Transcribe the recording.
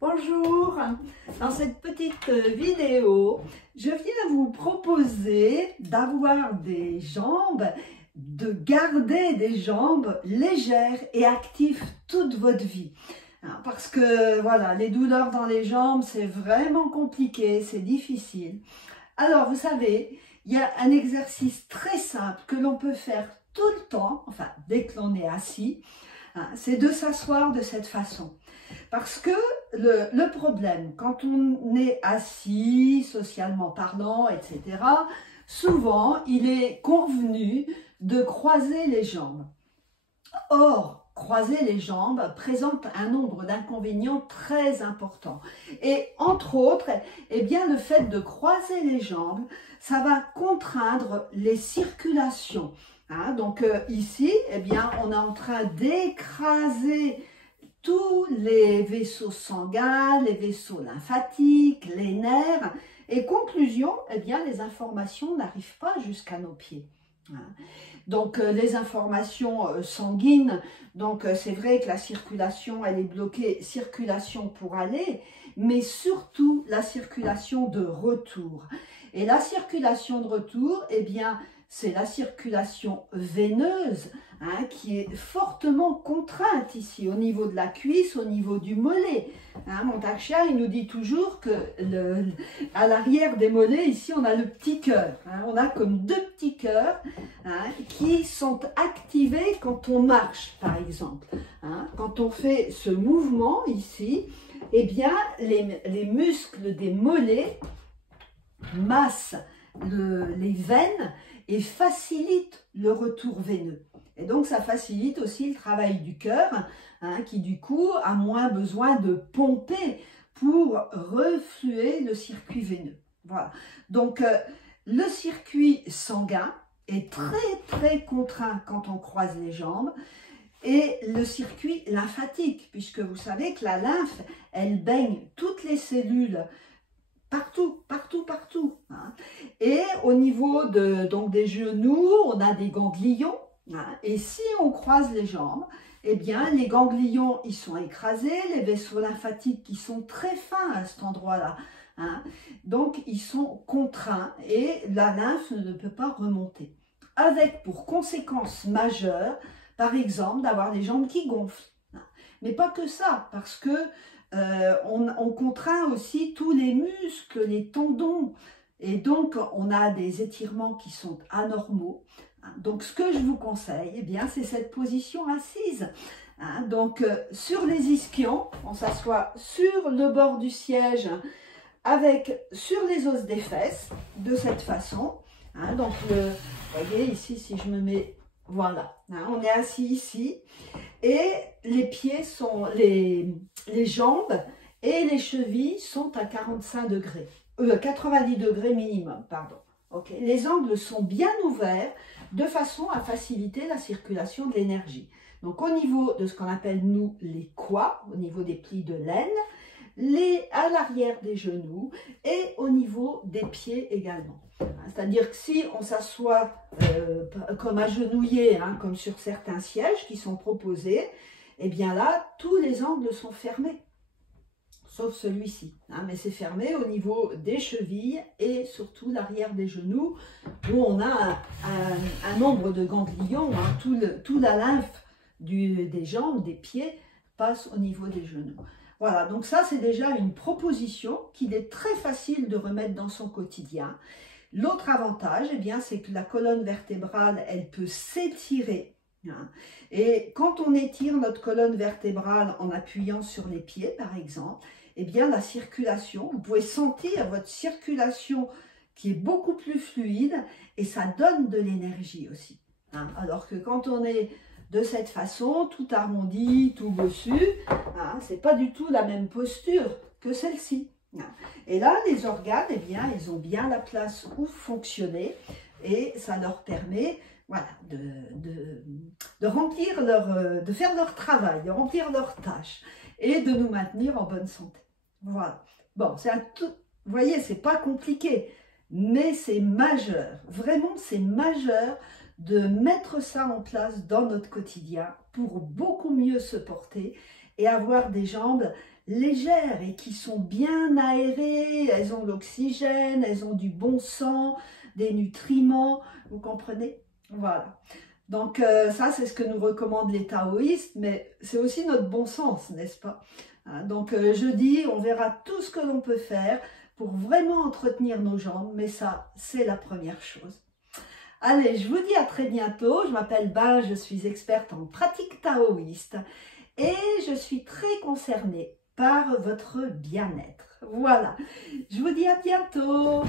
Bonjour, dans cette petite vidéo, je viens vous proposer d'avoir des jambes, de garder des jambes légères et actives toute votre vie. Parce que voilà, les douleurs dans les jambes, c'est vraiment compliqué, c'est difficile. Alors vous savez, il y a un exercice très simple que l'on peut faire tout le temps, enfin dès que l'on est assis, c'est de s'asseoir de cette façon. Parce que le problème, quand on est assis, socialement parlant, etc., souvent, il est convenu de croiser les jambes. Or, croiser les jambes présente un nombre d'inconvénients très importants. Et entre autres, eh bien, le fait de croiser les jambes, ça va contraindre les circulations. Donc ici, eh bien, on est en train d'écraser tous les vaisseaux sanguins, les vaisseaux lymphatiques, les nerfs. Et conclusion, eh bien, les informations n'arrivent pas jusqu'à nos pieds. Donc les informations sanguines, donc c'est vrai que la circulation, elle est bloquée, circulation pour aller, mais surtout la circulation de retour. Et la circulation de retour, eh bien, c'est la circulation veineuse qui est fortement contrainte ici, au niveau de la cuisse, au niveau du mollet. Mon Takshya, il nous dit toujours que à l'arrière des mollets, ici, on a le petit cœur. On a comme deux petits cœurs qui sont activés quand on marche, par exemple. Quand on fait ce mouvement ici, eh bien, les muscles des mollets massent les veines et facilite le retour veineux. Et donc, ça facilite aussi le travail du cœur, qui du coup a moins besoin de pomper pour refluer le circuit veineux. Voilà. Donc, le circuit sanguin est très contraint quand on croise les jambes, et le circuit lymphatique, puisque vous savez que la lymphe, elle baigne toutes les cellules partout. Et au niveau donc des genoux, on a des ganglions. Et si on croise les jambes, eh bien, les ganglions, ils sont écrasés, les vaisseaux lymphatiques qui sont très fins à cet endroit-là. Donc, ils sont contraints et la lymphe ne peut pas remonter. Avec pour conséquence majeure, par exemple, d'avoir les jambes qui gonflent. Mais pas que ça, parce que on contraint aussi tous les muscles, les tendons, et donc on a des étirements qui sont anormaux. Donc ce que je vous conseille, eh bien, c'est cette position assise. Donc sur les ischions, on s'assoit sur le bord du siège, sur les os des fesses, de cette façon. Donc vous voyez ici, si je me mets, voilà, on est assis ici. Et les pieds sont, les jambes et les chevilles sont à 90 degrés minimum, pardon. Okay. Les angles sont bien ouverts de façon à faciliter la circulation de l'énergie. Donc au niveau de ce qu'on appelle nous les quads, au niveau des plis de l'aine, à l'arrière des genoux et au niveau des pieds également. C'est-à-dire que si on s'assoit comme agenouillé, comme sur certains sièges qui sont proposés, eh bien là, tous les angles sont fermés, sauf celui-ci. Mais c'est fermé au niveau des chevilles et surtout l'arrière des genoux, où on a un nombre de ganglions, toute la lymphe des jambes, des pieds, passe au niveau des genoux. Voilà, donc ça c'est déjà une proposition qu'il est très facile de remettre dans son quotidien. L'autre avantage, eh bien, c'est que la colonne vertébrale, elle peut s'étirer. Et quand on étire notre colonne vertébrale en appuyant sur les pieds, par exemple, eh bien, la circulation, vous pouvez sentir votre circulation qui est beaucoup plus fluide et ça donne de l'énergie aussi. Alors que quand on est de cette façon, tout arrondi, tout bossu, c'est pas du tout la même posture que celle-ci. Et là, les organes, eh bien, ils ont bien la place où fonctionner et ça leur permet, voilà, de remplir de faire leur travail, de remplir leurs tâches et de nous maintenir en bonne santé. Voilà. Bon, vous voyez, c'est pas compliqué, mais c'est majeur. Vraiment, c'est majeur de mettre ça en place dans notre quotidien pour beaucoup mieux se porter et avoir des jambes légères et qui sont bien aérées, elles ont l'oxygène, elles ont du bon sang, des nutriments, vous comprenez? Voilà. Donc ça, c'est ce que nous recommandent les taoïstes, mais c'est aussi notre bon sens, n'est-ce pas? Hein, donc jeudi, on verra tout ce que l'on peut faire pour vraiment entretenir nos jambes, mais ça, c'est la première chose. Allez, je vous dis à très bientôt. Je m'appelle Ba, je suis experte en pratique taoïste et je suis très concernée par votre bien-être. Voilà, je vous dis à bientôt.